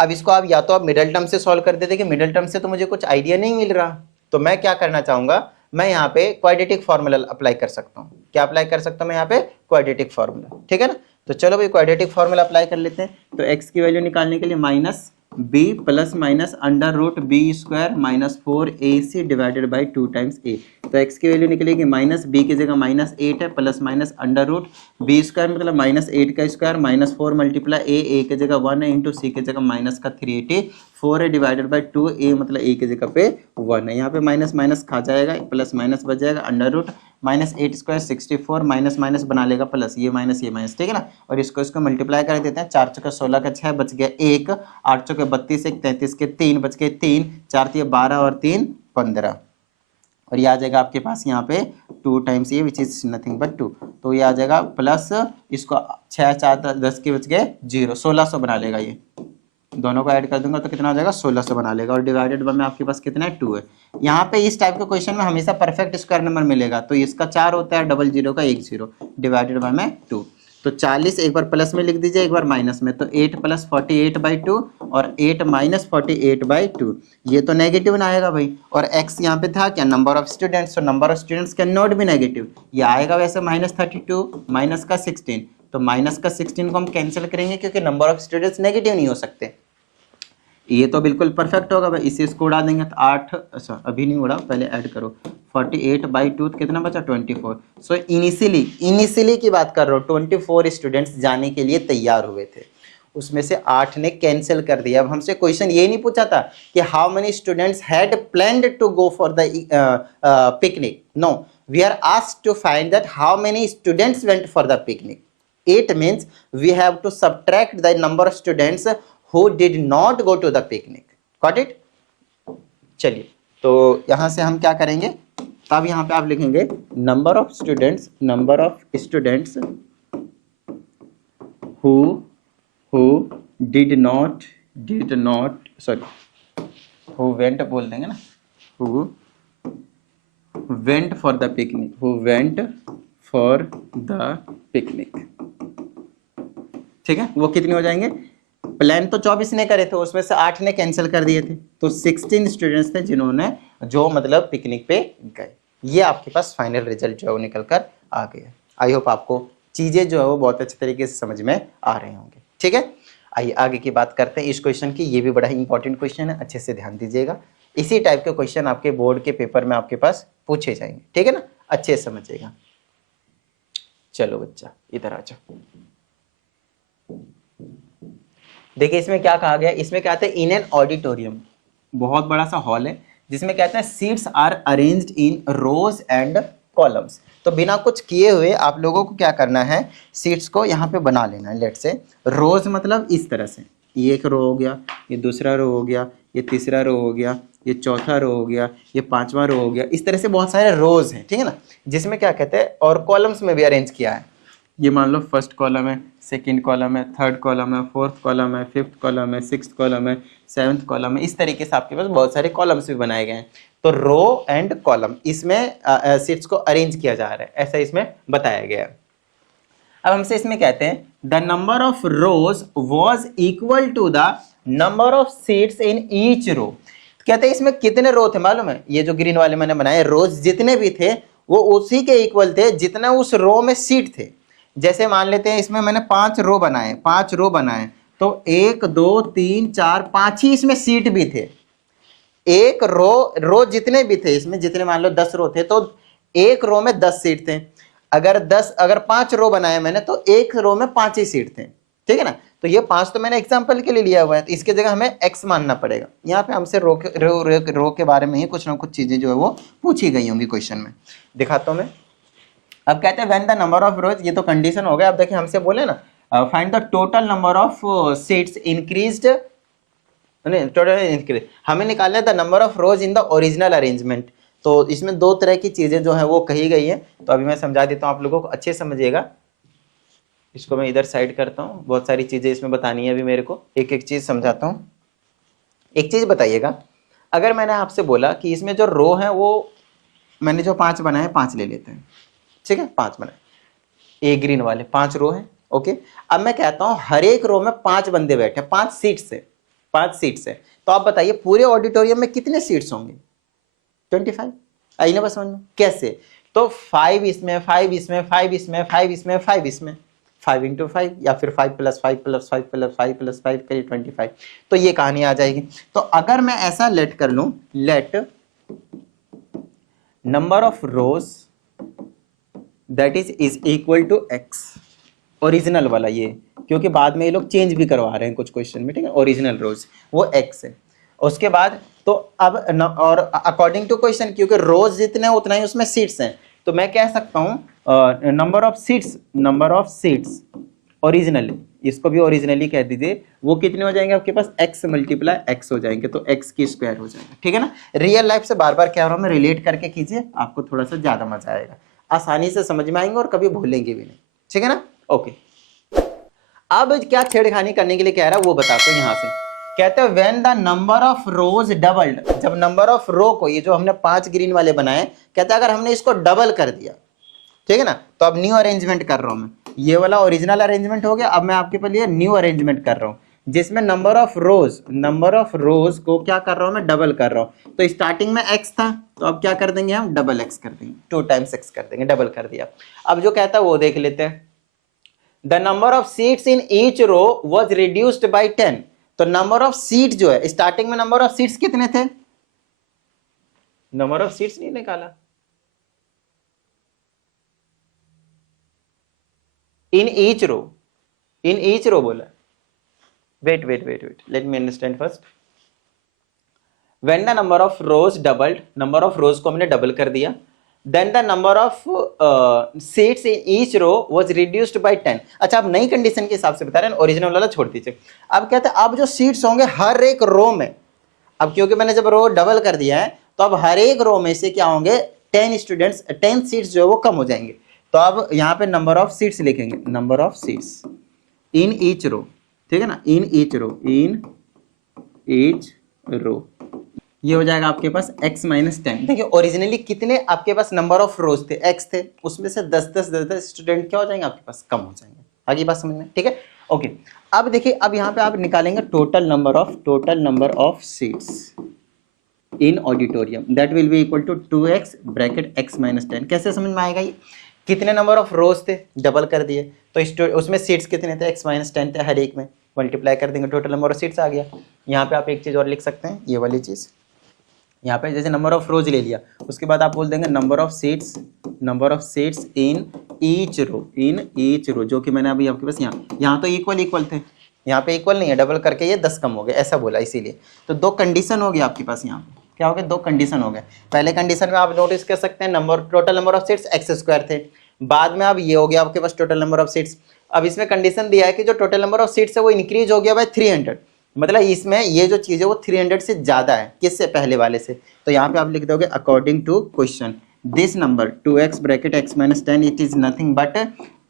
अब इसको आप या तो आप मिडल टर्म से सॉल्व कर देते कि मिडल टर्म से तो मुझे कुछ आइडिया नहीं मिल रहा, तो मैं क्या करना चाहूँगा, मैं यहाँ पे क्वाड्रेटिक फार्मूला अप्लाई कर सकता हूँ। क्या अप्लाई कर सकता हूँ मैं यहाँ पे? क्वाड्रेटिक फार्मूला, ठीक है ना। तो चलो भाई क्वाड्रेटिक फार्मूला अप्लाई कर लेते हैं। तो x की वैल्यू निकालने के लिए minus b plus minus under root B square minus 4ac divided by 2 times a। तो x की वैल्यू निकलेगी माइनस b की जगह -8 है plus minus under root B square मतलब -8 का स्क्वायर माइनस 4 मल्टीप्लाई a की जगह 1 है इंटू c की जगह माइनस का 384 है डिवाइडेड बाई 2a मतलब a की जगह पे 1 है। यहाँ पे माइनस माइनस खा जाएगा, प्लस माइनस बच जाएगा, under root -8 square 64 minus minus बना लेगा प्लस, ये माइनस, ठीक है ना। और इसको मल्टीप्लाई कर देते हैं, 4 चौके 16 का 6 बच गया 1, 8 चौके 32 1 33 के 3 बच गए 3, 4 3 12 और 3 15 और ये आ जाएगा आपके पास यहाँ पे 2 टाइम्स ये विच इज नथिंग बट 2। तो ये आ जाएगा प्लस इसको 6 4 10 के बच गए 0, 1600 बना लेगा। ये दोनों को ऐड कर दूंगा तो कितना हो जाएगा 1600 बना लेगा और डिवाइडेड बाय में आपके पास कितना है 2 है। यहाँ पे इस टाइप के क्वेश्चन में हमेशा परफेक्ट स्क्वायर नंबर मिलेगा, तो इसका 4 होता है, डबल जीरो का 1 0 डिवाइडेड बाय में 2। तो 40 एक बार प्लस में लिख दीजिए एक बार माइनस में, तो 8 प्लस 48/2 और 8 माइनस 48/2, ये तो नेगेटिव ना आएगा भाई। और x यहाँ पे था क्या, नंबर ऑफ स्टूडेंट्स, तो number of students can not be negative, ये आएगा वैसे -32 माइनस का 16, तो माइनस का 16 को हम कैंसिल करेंगे क्योंकि नंबर ऑफ स्टूडेंट्स नेगेटिव नहीं हो सकते। ये तो बिल्कुल परफेक्ट होगा भाई, इसे इसको उड़ा देंगे तो 8, अच्छा अभी नहीं उड़ा, पहले ऐड करो, 48/2 कितना बचा 24। सो इनिशियली की बात कर रहा हूँ, 24 स्टूडेंट्स जाने के लिए तैयार हुए थे, उसमें से 8 ने कैंसिल कर दिया। अब हमसे क्वेश्चन ये नहीं पूछा था कि how many students had planned to go for the picnic, no, we are asked to find that how many students went for the picnic. It means we have to subtract the number of students who did not go to the picnic, got it। चलिए तो यहां से हम क्या करेंगे, तब यहां पे आप लिखेंगे number of students who did not sorry who went बोल देंगे ना, who went for the picnic, ठीक है। वो कितने हो जाएंगे, प्लान तो 24 ने करे थे, उसमें से 8 ने कैंसिल कर दिए थे, तो 16 स्टूडेंट्स थे जिन्होंने जो मतलब पिकनिक पे गए। ये आपके पास फाइनल रिजल्ट जो है वो निकल कर आ गया। आई होप आपको चीजें जो है वो बहुत अच्छे तरीके से समझ में आ रहे होंगे, ठीक है। आइए आगे की बात करते हैं इस क्वेश्चन की, ये भी बड़ा ही इंपॉर्टेंट क्वेश्चन है, अच्छे से ध्यान दीजिएगा। इसी टाइप के क्वेश्चन आपके बोर्ड के पेपर में आपके पास पूछे जाएंगे, ठीक है ना, अच्छे से समझिएगा। चलो बच्चा इधर आ जाओ। देखिए इसमें क्या कहा गया, इसमें कहते हैं इन एन ऑडिटोरियम, बहुत बड़ा सा हॉल है जिसमें कहते हैं seats are arranged in rows and columns. तो बिना कुछ किए हुए आप लोगों को क्या करना है, सीट्स को यहाँ पे बना लेना है। लेट से रोज मतलब इस तरह से, ये एक रो हो गया, ये दूसरा रो हो गया, ये तीसरा रो हो गया, ये चौथा रो हो गया, ये पांचवा रो हो गया, इस तरह से बहुत सारे रोज हैं, ठीक है ना, जिसमें क्या कहते हैं और कॉलम्स में भी अरेंज किया है। ये मान लो फर्स्ट कॉलम है, सेकंड कॉलम है, थर्ड कॉलम है, फोर्थ कॉलम है, फिफ्थ कॉलम है, सिक्स्थ कॉलम है, सेवन्थ कॉलम है, इस तरीके से आपके पास बहुत सारे कॉलम्स भी बनाए गए हैं। तो रो एंड कॉलम इसमें सीट्स को अरेंज किया जा रहा है, ऐसा इसमें बताया गया है। अब हमसे इसमें कहते हैं the number of rows was equal to the number of seats in each row. कहते हैं इसमें कितने रो थे मालूम है, ये जो ग्रीन वाले मैंने बनाए रोज जितने भी थे वो उसी के इक्वल थे जितना उस रो में सीट थे। जैसे मान लेते हैं इसमें मैंने 5 रो बनाए तो 1 2 3 4 5 ही इसमें सीट भी थे। एक रो जितने भी थे इसमें, जितने मान लो 10 रो थे तो एक रो में 10 सीट थे। अगर 5 रो बनाए मैंने तो एक रो में 5 ही सीट थे, ठीक है ना। तो ये 5 तो मैंने एग्जांपल के लिए लिया हुआ है, तो इसके जगह हमें x मानना पड़ेगा। यहाँ पे हमसे रो के बारे में ही कुछ ना कुछ चीजें जो है वो पूछी गई होंगी क्वेश्चन में, दिखाता हूं मैं। अब कहते हैं व्हेन द नंबर ऑफ रोज, ये तो कंडीशन हो गया। अब देखिए हमसे बोले ना find the total number of seats increased, नहीं टोटल इंक्रीज, हमें निकालना है the number of rose in the original arrangement. तो इसमें दो तरह की चीजें जो है वो कही गई है, तो अभी मैं समझा देता हूँ आप लोगों को, अच्छे समझिएगा। इसको मैं इधर साइड करता हूँ, बहुत सारी चीजें इसमें बतानी है अभी मेरे को, एक एक चीज समझाता हूँ। एक चीज बताइएगा, अगर मैंने आपसे बोला कि इसमें जो रो है वो मैंने जो 5 बनाए 5 ले लेते हैं, ठीक है, 5 बनाए, ए ग्रीन वाले 5 रो है, ओके। अब मैं कहता हूं हर एक रो में 5 बंदे बैठे, 5 सीट्स है, 5 सीट्स है। तो आप बताइए पूरे ऑडिटोरियम में कितने सीट्स होंगे? 25। आई ना बस समझ में कैसे? तो 5 इसमें, 5 इसमें, 5 इसमें, 5 इसमें, 5 इसमें, 5 इंटू 5 या फिर 5 प्लस 5 प्लस 5 प्लस 5 प्लस 5 करिए 25। तो ये कहानी आ जाएगी। तो अगर मैं ऐसा लेट कर लूं, let number of rows that is equal to X, original वाला ये, क्योंकि बाद में ये लोग चेंज भी करवा रहे हैं कुछ क्वेश्चन में, ठीक है। ओरिजिनल रोज वो एक्स है। उसके बाद तो अब और अकॉर्डिंग टू क्वेश्चन, क्योंकि रोज जितने उतना ही उसमें सीट्स हैं, तो मैं कह सकता हूं नंबर ऑफ सीट्स ओरिजिनली, इसको भी ओरिजिनली कह दीजिए, वो कितने हो जाएंगे आपके पास? x मल्टीप्लाई x हो जाएंगे, तो x की स्क्वायर हो जाएगा, ठीक है ना। रियल लाइफ से बार बार कह रहा हूं मैं, रिलेट करके कीजिए, आपको थोड़ा सा ज्यादा मजा आएगा, आसानी से समझ में आएंगे और कभी भूलेंगे भी नहीं, ठीक है ना। ओके, अब क्या छेड़खानी करने के लिए कह रहा है वो बताते हैं। यहां से कहते हैं when the number of rows doubled, जब नंबर ऑफ रो को, ये जो हमने 5 ग्रीन वाले बनाए, कहता है अगर हमने इसको डबल कर दिया, ठीक है ना, तो अब न्यू अरेंजमेंट कर रहा हूं मैं, ये वाला ओरिजिनल अरेंजमेंट हो गया, अब मैं आपके लिए न्यू अरेंजमेंट कर रहा हूं जिसमें नंबर ऑफ रोज को क्या कर रहा हूं मैं? डबल कर रहा हूं। तो स्टार्टिंग में x था, तो अब क्या कर देंगे हम? डबल x कर देंगे, 2 टाइम्स x कर देंगे, डबल कर दिया। अब जो कहता है वो देख लेते हैं। The number of seats in each row was reduced by 10। तो नंबर ऑफ सीट जो है, स्टार्टिंग में नंबर ऑफ सीट्स कितने थे? नंबर ऑफ सीट्स नहीं निकाला, इन ईच रो बोला। Wait, let me understand first. When the number of rows doubled, number of rows को हमने डबल कर दिया, then the number of seats in each row was reduced by 10। अच्छा, अब नई कंडीशन के हिसाब से बता रहे हैं, ओरिजिनल वाला छोड़ दीजिए। अब कहते हैं अब जो सीट्स होंगे हर एक रो में, अब क्योंकि मैंने जब रो डबल कर दिया है तो अब हर एक रो में से क्या होंगे? 10 स्टूडेंट्स, 10 सीट्स जो है वो कम हो जाएंगे। तो अब यहाँ पे नंबर ऑफ सीट्स लिखेंगे, number of seats in each row, ठीक है ना, इन ईच रो, ये हो जाएगा आपके पास x माइनस 10। देखिए ओरिजिनली कितने आपके पास नंबर ऑफ रोज थे? x थे, उसमें से 10 स्टूडेंट क्या हो जाएंगे आपके पास? कम हो जाएंगे। आगे बात समझ में, ठीक है, ओके। अब देखिए, अब यहाँ पे आप निकालेंगे total number of seats in auditorium, that will be equal to 2x bracket x minus 10। कैसे समझ में आएगा ये? कितने नंबर ऑफ रोज थे? डबल कर दिए, तो उसमें सीट्स कितने थे? x माइनस 10 थे, हर एक में मल्टीप्लाई कर देंगे, टोटल नंबर ऑफ सीट्स आ गया। यहाँ पे आप एक चीज और लिख सकते हैं, ये वाली चीज, यहाँ पे जैसे नंबर ऑफ रोज ले लिया, उसके बाद आप बोल देंगे number of seats in each row, जो कि मैंने अभी आपके पास यहाँ तो इक्वल थे, यहाँ पे इक्वल नहीं है, डबल करके ये 10 कम हो गए, ऐसा बोला, इसीलिए। तो 2 कंडीशन हो गया आपके पास, यहाँ पे क्या हो गया? 2 कंडीशन हो गए। पहले कंडीशन में आप नोटिस कर सकते हैं total number of seats x square थे, बाद में अब ये हो गया आपके पास टोटल नंबर ऑफ सीट्स। अब इसमें कंडीशन दिया है कि जो टोटल नंबर ऑफ सीट्स है वो इंक्रीज हो गया बाय 300, मतलब इसमें ये जो चीज है वो 300 से ज्यादा है, किससे? पहले वाले से। तो यहाँ पे आप लिख दोगे according to question this number 2x bracket x minus 10 it is nothing but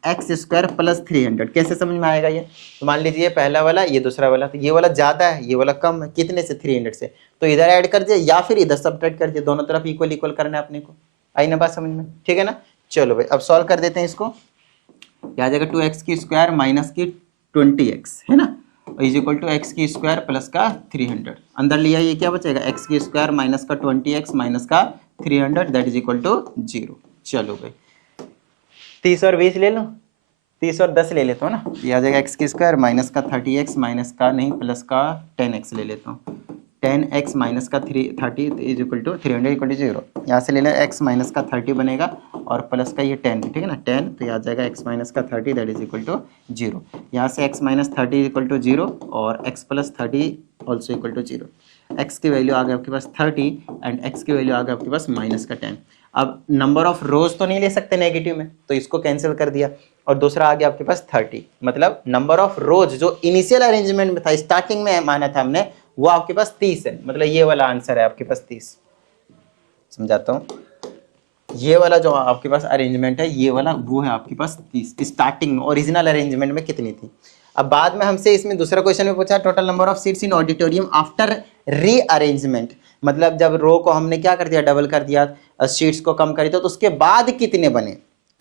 x square plus 300। कैसे समझ में आएगा ये? तो मान लीजिए पहला वाला, ये दूसरा वाला, तो ये वाला ज्यादा है, ये वाला कम है, कितने से? 300 से। तो इधर ऐड कर दिए या फिर इधर सब्ट्रैक्ट कर दिए, दोनों तरफ इक्वल करना है अपने को। आई ना बात समझ में, ठीक है ना। चलो भाई, अब सॉल्व कर देते हैं इसको। क्या आ जाएगा? 2x की स्क्वायर माइनस की 20x, है ना, इज इक्वल टू एक्स की स्क्वायर प्लस का 300, अंदर लिया ये क्या बचेगा एक्स की स्क्वायर माइनस का 20x माइनस का 300 दैट इज इक्वल टू 0। चलो भाई 30 और 20 ले लो, 30 और 10 ले लेता हूँ ना, ये आ जाएगा एक्स की स्क्वायर माइनस का 30x माइनस का नहीं प्लस का 10x ले लेता हूँ, 10x माइनस का 30 is equal to 300 equal to 0। यहाँ से ले लें x माइनस का 30 बनेगा और प्लस का ये 10, ठीक है ना 10, तो यहाँ आ जाएगा x माइनस का 30 दैट इज इक्वल टू 0। यहाँ से x माइनस 30 इक्वल टू 0 और x प्लस 30 ऑल्सो इक्वल टू 0। x की वैल्यू आ गई आपके पास 30 एंड x की वैल्यू आ गई आपके पास माइनस का 10। अब नंबर ऑफ रोज तो नहीं ले सकते नेगेटिव में, तो इसको कैंसिल कर दिया और दूसरा आ गया आपके पास 30, मतलब नंबर ऑफ रोज जो इनिशियल अरेंजमेंट में था, स्टार्टिंग में माना था हमने, वो आपके पास 30 है, मतलब ये वाला आंसर है आपके पास 30। समझाता हूँ, ये वाला जो आपके पास अरेंजमेंट है ये वाला वो है आपके पास 30, स्टार्टिंग में ओरिजिनल अरेंजमेंट में कितनी थी। अब बाद में हमसे इसमें दूसरा क्वेश्चन में पूछा total number of seats in auditorium after rearrangement, मतलब जब रो को हमने क्या कर दिया डबल कर दिया, सीट्स को कम कर दिया, तो उसके बाद कितने बने,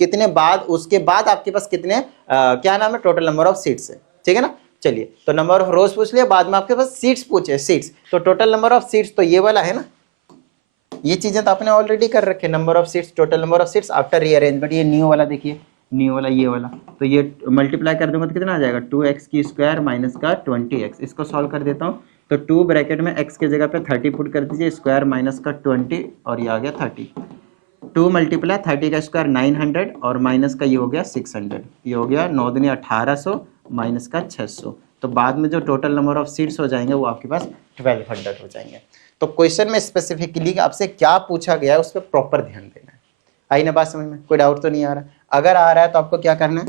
कितने बाद, उसके बाद आपके पास कितने क्या नाम है टोटल नंबर ऑफ सीट्स है, ठीक है ना। चलिए तो नंबर ऑफ रोज पूछ लिया, बाद में आपके पास सीट्स पूछे, सीट्स तो टोटल नंबर ऑफ सीट्स तो ये वाला है ना, ये चीजें तो आपने ऑलरेडी कर रखे, number of seats total number of seats after rearrangement, ये न्यू वाला देखिए, न्यू वाला ये वाला, तो ये मल्टीप्लाई कर दूंगा तो कितना आ जाएगा 2x की स्क्वायर माइनस का 20x। इसको सॉल्व कर देता हूँ, तो 2 ब्रैकेट में x के जगह पे 30 पुट कर दीजिए, स्क्वायर माइनस का 20 और ये आ गया 30, 2 मल्टीप्लाई 30 का स्क्वायर 900 और माइनस का ये हो गया 600, ये हो गया 9 दूनी 1800 माइनस का 600। तो बाद में जो टोटल नंबर ऑफ सीट्स हो जाएंगे वो आपके पास 1200 हो जाएंगे। तो क्वेश्चन में स्पेसिफिकली आपसे क्या पूछा गया है उस पर प्रॉपर ध्यान देना है। आई ना बात समझ में, कोई डाउट तो नहीं आ रहा? अगर आ रहा है तो आपको क्या करना है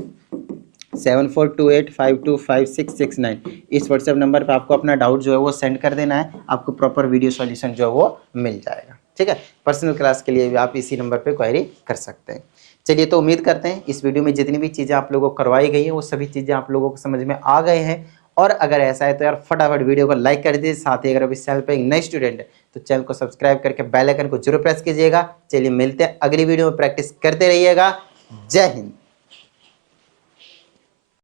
7428525669 इस व्हाट्सएप नंबर पे आपको अपना डाउट जो है वो सेंड कर देना है, आपको प्रॉपर वीडियो सॉल्यूशन जो है वो मिल जाएगा, ठीक है। पर्सनल क्लास के लिए भी आप इसी नंबर पे क्वेरी कर सकते हैं। चलिए तो उम्मीद करते हैं इस वीडियो में जितनी भी चीज़ें आप लोगों को करवाई गई हैं वो सभी चीज़ें आप लोगों को समझ में आ गए हैं, और अगर ऐसा है तो यार फटाफट वीडियो को लाइक कर दीजिए, साथ ही अगर आप इस चैनल पर एक नए स्टूडेंट है तो चैनल को सब्सक्राइब करके बेल आइकन को जरूर प्रेस कीजिएगा। चलिए मिलते हैं अगली वीडियो में, प्रैक्टिस करते रहिएगा। जय हिंद।